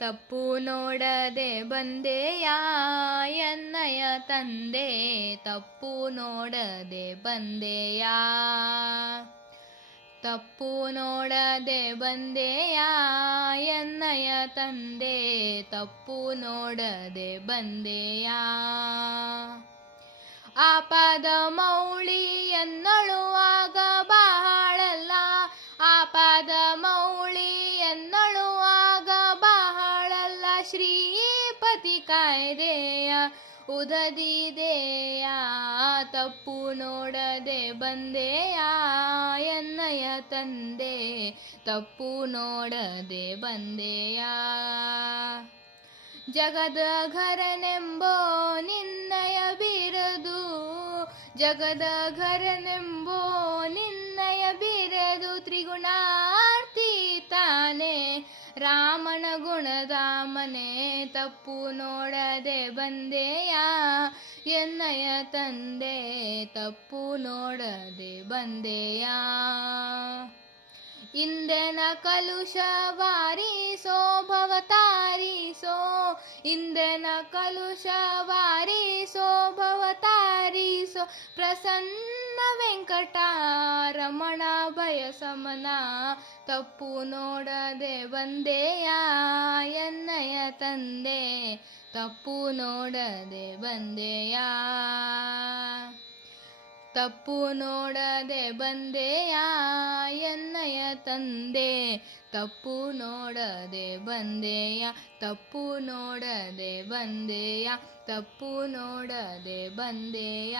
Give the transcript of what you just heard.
ತಪ್ಪು ನೋಡದೆ ಬಂದೆಯ ಎನ್ನಯ ತಂದೆ, ತಪ್ಪು ನೋಡದೆ ಬಂದೆಯ. ತಪ್ಪು ನೋಡದೆ ಬಂದೆಯ ಎನ್ನಯ ತಂದೆ, ತಪ್ಪು ನೋಡದೆ ಬಂದೆಯ. ಆಪದ ಮೌಳಿ ಎನ್ನಳುವಾಗ ಬಹಳಲ್ಲ, ಆಪದ ಮೌಳಿ ಎನ್ನಳುವಾಗ ಬಹಳಲ್ಲ. ಶ್ರೀಪತಿ ಕಾಯ್ದೆಯ ಉದದಿದೆಯ, ತಪ್ಪು ನೋಡದೆ ಬಂದೆಯ ಎನ್ನಯ ತಂದೆ, ತಪ್ಪು ನೋಡದೆ ಬಂದೆಯ. ಜಗದ ಘರನೆಂಬೋ ನಿನ್ನಯ ಬಿರದು, ಜಗದ ಘರನೆಂಬೋ ನಿನ್ನಯ ಬಿರದು. ತ್ರಿಗುಣಾರ್ತಿ ತಾನೆ ರಾಮನ ಗುಣಧಾಮನೆ, ತಪ್ಪು ನೋಡದೆ ಬಂದೆಯ ಎನ್ನಯ ತಂದೆ, ತಪ್ಪು ನೋಡದೆ ಬಂದೆಯ. ಇಂದೆನ ಕಲುಷ ವಾರಿಸೋ ಭವತಾರಿಸೋ, ಇಂದೆನ ಕಲುಷ ವಾರಿಸೋ ಭವತಾರಿಸೋ. ಪ್ರಸನ್ನ ವೆಂಕಟರಮಣ ಭಯ ಸಮನ, ತಪ್ಪು ನೋಡದೆ ಬಂದೆಯ ಎನ್ನಯ ತಂದೆ, ತಪ್ಪು ನೋಡದೆ ಬಂದೆಯ. ತಪ್ಪು ನೋಡದೆ ಬಂದೆಯ ಎನ್ನಯ ತಂದೆ, ತಪ್ಪು ನೋಡದೆ ಬಂದೆಯ, ತಪ್ಪು ನೋಡದೆ ಬಂದೆಯ, ತಪ್ಪು ನೋಡದೆ ಬಂದೆಯ.